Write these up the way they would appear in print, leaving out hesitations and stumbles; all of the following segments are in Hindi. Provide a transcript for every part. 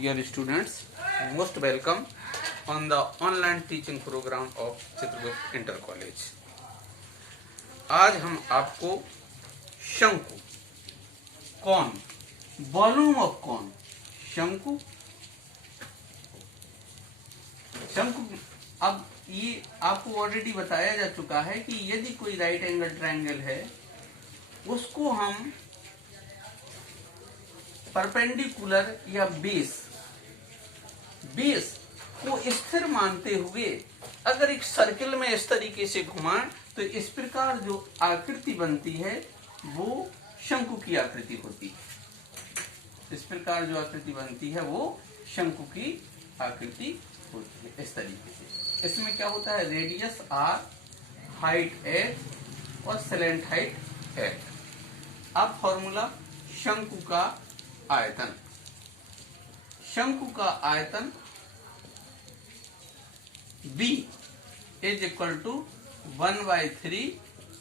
Dear students, most welcome on the online teaching program of Chitragupta inter college. आज हम आपको शंकु कौन वॉल्यूम ऑफ कौन शंकु अब ये आपको ऑलरेडी बताया जा चुका है कि यदि कोई राइट एंगल ट्रायंगल है उसको हम परपेंडिकुलर या बेस को स्थिर मानते हुए अगर एक सर्किल में इस तरीके से घुमाएं तो इस प्रकार जो आकृति बनती है वो शंकु की आकृति होती है। इस प्रकार जो आकृति बनती है वो शंकु की आकृति होती है इस तरीके से। इसमें क्या होता है, रेडियस आर, हाइट h और स्लैंट हाइट h। अब फॉर्मूला शंकु का आयतन। शंकु का आयतन B is equal to 1/3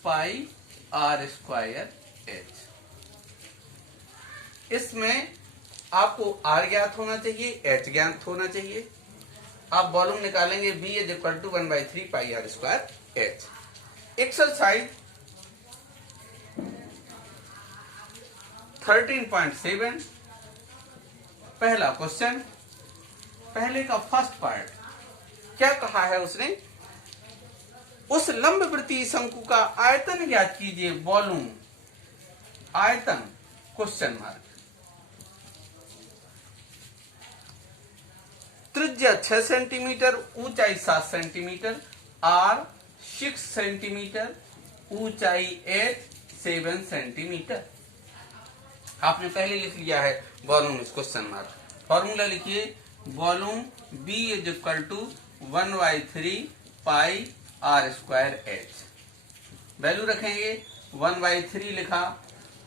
pi r square h। इसमें आपको r ज्ञात होना चाहिए, h ज्ञात होना चाहिए। आप वॉल्यूम निकालेंगे B is equal to 1/3 pi r square h। Exercise 13.7 पहला क्वेश्चन, पहले का फर्स्ट पार्ट क्या कहा है उसने, उस लंबवृत्तीय शंकु का आयतन ज्ञात कीजिए। वॉल्यूम आयतन क्वेश्चन मार्क। त्रिज्या 6 सेंटीमीटर, ऊंचाई 7 सेंटीमीटर, आर 6 सेंटीमीटर, ऊंचाई h 7 सेंटीमीटर। आपने पहले लिख लिया है वॉल्यूम क्वेश्चन मार्क। फॉर्मूला लिखिए, volume B is equal to 1/3 pi r square h। Value रखेंगे 1/3 लिखा,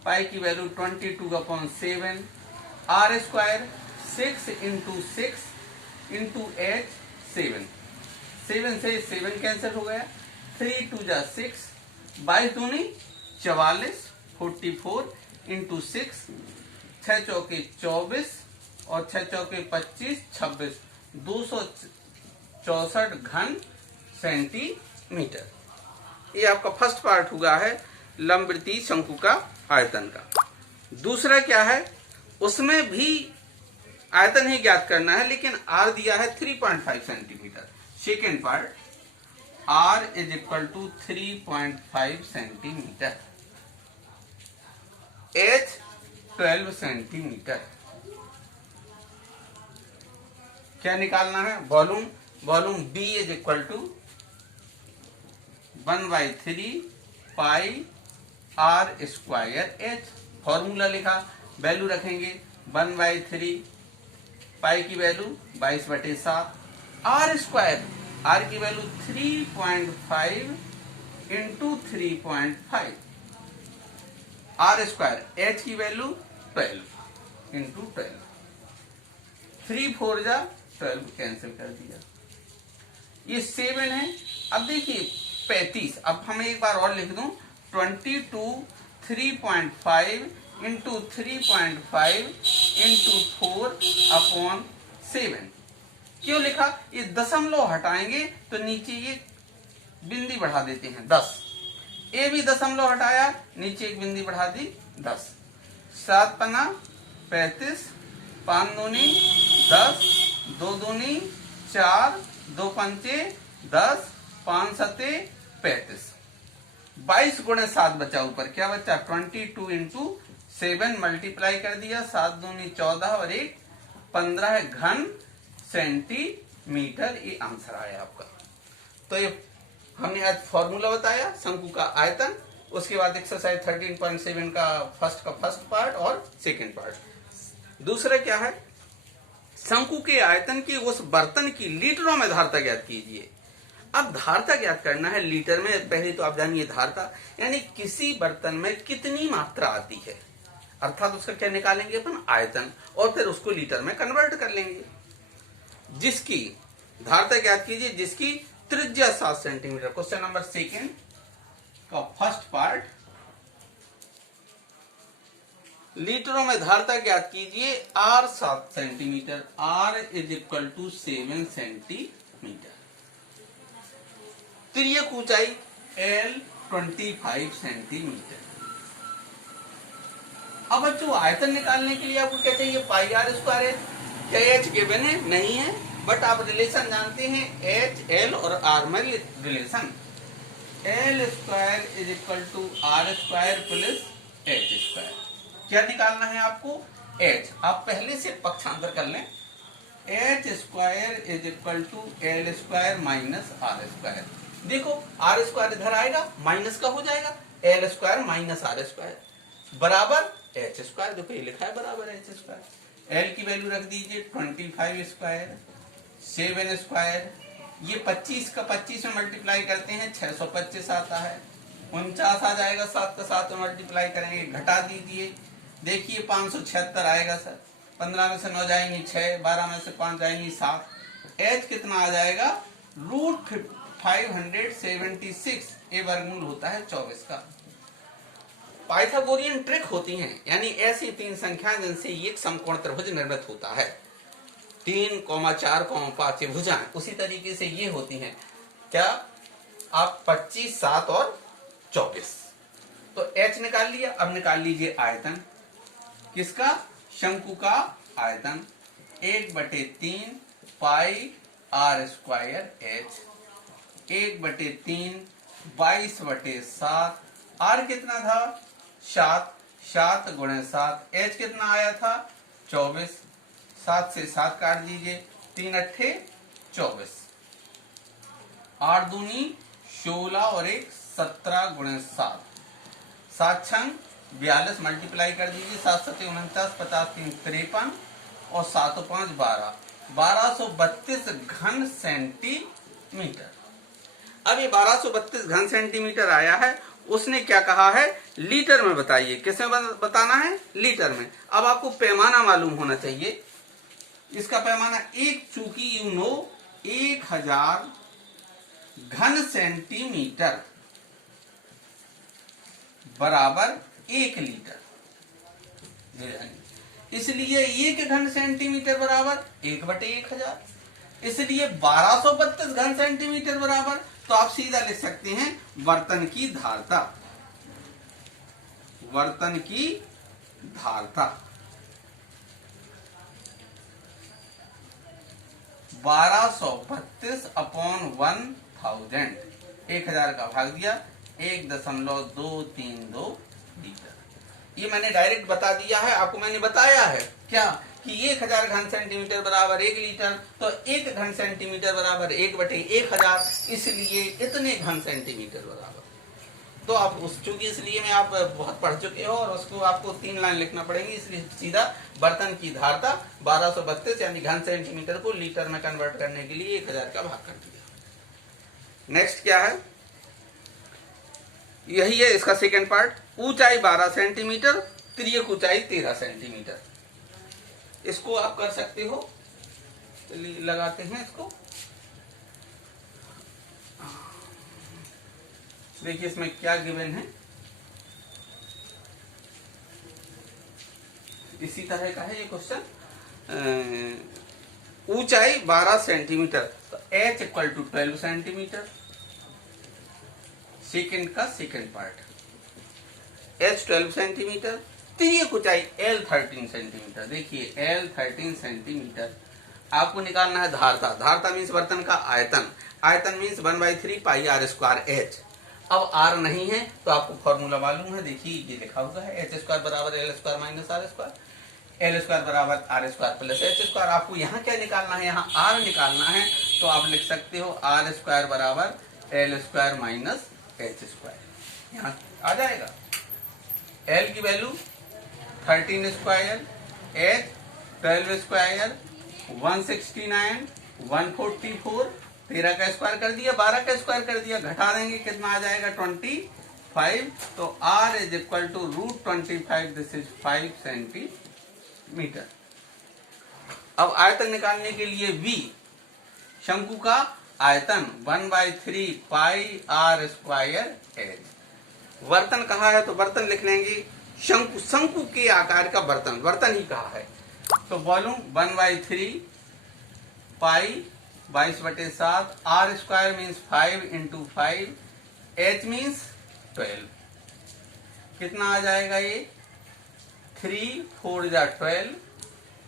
पाई की value 22/7, r square 6 into 6 into h 7। 7 से 7 कैंसिल हो गया, 3 2 जा 6, 22 दूनी 44, 44 इंटू 6, 6 चौके 24 और 6 चौके 25, 26, 264 घन सेंटीमीटर। ये आपका फर्स्ट पार्ट हुआ है लंबवृत्तीय शंकु का आयतन का। दूसरा क्या है, उसमें भी आयतन ही ज्ञात करना है लेकिन आर दिया है 3.5 centimetre. Second part r is equal to 3.5 centimetre, h 12 centimetre. क्या निकालना है, volume B is equal to 1/3 pi r square h। Formula लिखा, वैल्यू रखेंगे 1/3, पाई की वैल्यू 22/7, r स्क्वायर, r की value 3.5 into 3.5, r square, h की वैल्यू 12 इंटू 12, 3 4 जा 12 कैंसिल कर दिया। ये 7 है। अब देखिए 35, अब हम एक बार और लिख दूं, 22 3.5 इंटू 3.5 इंटू 4/7। क्यों लिखा, ये दशमलव हटाएंगे तो नीचे ये बिंदी बढ़ा देते हैं 10। ए भी दशमलव हटाया, नीचे एक बिंदी बढ़ा दी 10। 7 पन्ना 35, 5 दूनी 10, 2 दूनी 4, 2 पंचे 10, 5 सते 35, 22 गुणे 7 बचा, ऊपर क्या बचा 22 इंटू 7 मल्टीप्लाई कर दिया, 7 दूनी 14 और 1 15 घन सेंटीमीटर। ये आंसर आया आपका। तो ये हमने आज फॉर्मूला बताया शंकु का आयतन, उसके बाद एक्सरसाइज 13.7 का फर्स्ट पार्ट और सेकंड पार्ट। दूसरा क्या है, शंकु के आयतन की उस बर्तन की लीटरों में धारता ज्ञात कीजिए। अब धारता ज्ञात करना है लीटर में। पहले तो आप जानिए धारता यानी किसी बर्तन में कितनी मात्रा आती है, अर्थात उसका क्या निकालेंगे अपन, आयतन, और फिर उसको लीटर में कन्वर्ट कर लेंगे। जिसकी धारता ज्ञात कीजिए जिसकी त्रिज्या 7 सेंटीमीटर। क्वेश्चन नंबर सेकंड का फर्स्ट पार्ट, लीटरों में धारता ज्ञात कीजिए। R 7 centimetre, R is equal to 7 centimetre. तिर्यक ऊंचाई L 25 सेंटीमीटर। अब बच्चों आयतन निकालने के लिए आपको क्या चाहिए? Pi r square h. क्या एच गिवन है? नहीं है, बट आप रिलेशन जानते हैं एच एल और आर में relation. L square is equal to r square plus H square. क्या निकालना है आपको? एच। आप पहले से पक्षांतर कर लें। H square is equal to l square minus are square. देखो आर स्क्वायर इधर आएगा, माइनस का हो जाएगा, l square minus are square बराबर एच स्क्वायर। देखो ये लिखा है बराबर एच स्क्वायर। एल की वैल्यू रख दीजिए 25 स्क्वायर, 7 स्क्वायर, ये 25 का 25 में मल्टीप्लाई करते हैं 625 आता है, 49 आ जाएगा, 7 का 7 में मल्टीप्लाई करेंगे, घटा दीजिए, देखिए 576 आएगा सर। 15 में से 9 जाएंगी 6, 12 में से 5 जाएंगी 7। एच कितना आ जाएगा? रूट 576। ए वर्गमूल होता है 24 का। पाइथागोरियन ट्रिक होती हैं, यानी ऐसी तीन संख्याएं जिनसे एक समकोण त्रिभुज निर्मित होता है। 3, 4, 5 भुजाएं उसी तरीके से ये होती हैं। क्या आप 25, 7 और 24। तो एच निकाल लिया। अब निकाल लीजिए आयतन। किसका? शंकु का आयतन। 1/3 pi r square H. 1/3 22/7। Are कितना था? 7। 7 × 7। एच कितना आया था? 24। 7 से 7 काट दीजिए, 3 अट्ठे 24। 8 दूनी 16 और 1 17 × 7। 7 छंग 42 मल्टीप्लाई कर दीजिए। 7 7 49, 50 3 53 और 7 5 12। 1232 घन सेंटीमीटर। अब ये 1232 घन सेंटीमीटर आया है। उसने क्या कहा है? लीटर में बताइए। किसमें बताना है? लीटर में। अब आपको पैमाना मालूम होना चाहिए। इसका पैमाना एक, चूंकि यू नो 1000 घन सेंटीमीटर बराबर 1 लीटर, इसलिए 1 घन सेंटीमीटर बराबर 1/1000। इसलिए 1232 घन सेंटीमीटर बराबर, तो आप सीधा लिख सकते हैं बर्तन की धारता। बर्तन की धारता 1232/1000। 1000 का भाग दिया 1.232 लीटर। ये मैंने डायरेक्ट बता दिया है आपको। मैंने बताया है क्या कि 1000 घन सेंटीमीटर बराबर 1 लीटर, तो 1 घन सेंटीमीटर बराबर 1/1000, इसलिए इतने घन सेंटीमीटर बराबर। तो आप चूंकि इसलिए में आप बहुत पढ़ चुके हो और उसको आपको 3 लाइन लिखना पड़ेगी, इसलिए सीधा बर्तन की धारता 1232 यानी घन सेंटीमीटर को लीटर में कन्वर्ट करने के लिए 1000 का भाग कर दिया। नेक्स्ट क्या है? यही है इसका सेकेंड पार्ट। ऊंचाई 12 सेंटीमीटर, तिर्यक ऊंचाई 13 सेंटीमीटर। इसको आप कर सकते हो। लगाते हैं इसको। देखिए इसमें क्या गिवन है। इसी तरह का है ये क्वेश्चन। ऊंचाई 12 सेंटीमीटर, तो h equal to 12 centimetre. Second का सेकेंड पार्ट, h 12 सेंटीमीटर। तिर्यक ऊंचाई L 13 सेंटीमीटर। देखिए L 13 सेंटीमीटर। आपको निकालना है धारता। धारता मीन्स बर्तन का आयतन। आयतन means 1/3 pi r square h. अब आर नहीं है तो आपको फॉर्मूला मालूम है। देखिए ये लिखा हुआ है एच स्क्वायर बराबर L square minus are square. L square बराबर R square plus H square. आपको यहाँ क्या निकालना है? यहाँ आर निकालना है, तो आप लिख सकते हो आर स्क्वायर बराबर L square minus H square. यहाँ आ जाएगा। एल की वैल्यू 13 स्क्वायर, एच 12 स्क्वायर, 169, 144, 13 का स्क्वायर कर दिया, 12 का स्क्वायर कर दिया, घटा देंगे कितना आ जाएगा? 25। तो R is equal to root 25, this is 5 centimetre. अब आयतन निकालने के लिए V, शंकु का आयतन 1/3 पाई आर स्क्वायर एच। बर्तन कहा है तो बर्तन लिख लेंगे शंकु, शंकु के आकार का बर्तन, बर्तन ही कहा है। तो volume 1/3 pi 22/7, r square means 5 × 5, h means 12। कितना आ जाएगा ये? 3 4 जा 12,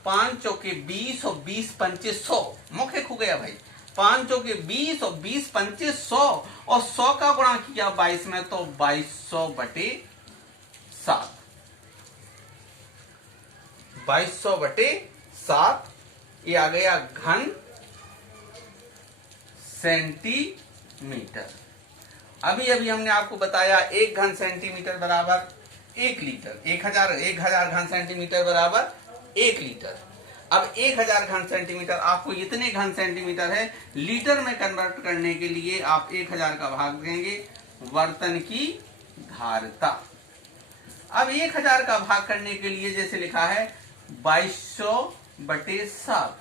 5 चौके 20 और 20 पंचे 100। मौके खो गया भाई। 5 चौके 20 और 20 पंचे 100 और 100 का गुणा किया 22 में तो 2200/7। 2200/7 ये आ गया घन सेंटीमीटर। अभी अभी हमने आपको बताया 1 घन सेंटीमीटर बराबर 1 लीटर, 1000 घन सेंटीमीटर बराबर 1 लीटर। अब 1000 घन सेंटीमीटर, आपको इतने घन सेंटीमीटर है, लीटर में कन्वर्ट करने के लिए आप 1000 का भाग देंगे बर्तन की धारिता। अब 1000 का भाग करने के लिए जैसे लिखा है 2200/7।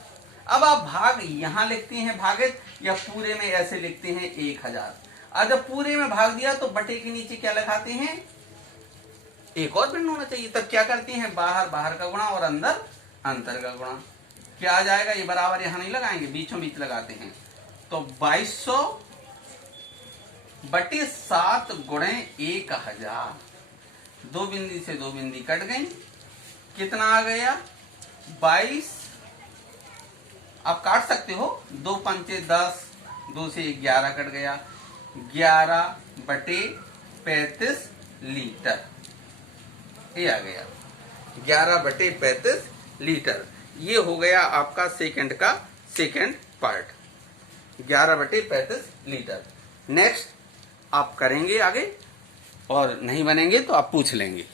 अब आप भाग यहां लिखते हैं भागित, या पूरे में ऐसे लिखते हैं 1000। अब जब पूरे में भाग दिया तो बटे के नीचे क्या लगाते हैं? एक और भिन्न होना चाहिए। तब क्या करते हैं? बाहर बाहर का गुणा और अंदर अंतर का गुणा। क्या आ जाएगा? ये बराबर यहां नहीं लगाएंगे, बीचों बीच लगाते हैं। तो 2200/7 गुणे 1000। 2 बिंदी से 2 बिंदी कट गई। कितना आ गया? 22। आप काट सकते हो, 2 पंचे 10, 2 से 11 कट गया, 11/35 लीटर। ये आ गया 11/35 लीटर। ये हो गया आपका सेकंड का सेकंड पार्ट, 11/35 लीटर। नेक्स्ट आप करेंगे आगे, और नहीं बनेंगे तो आप पूछ लेंगे।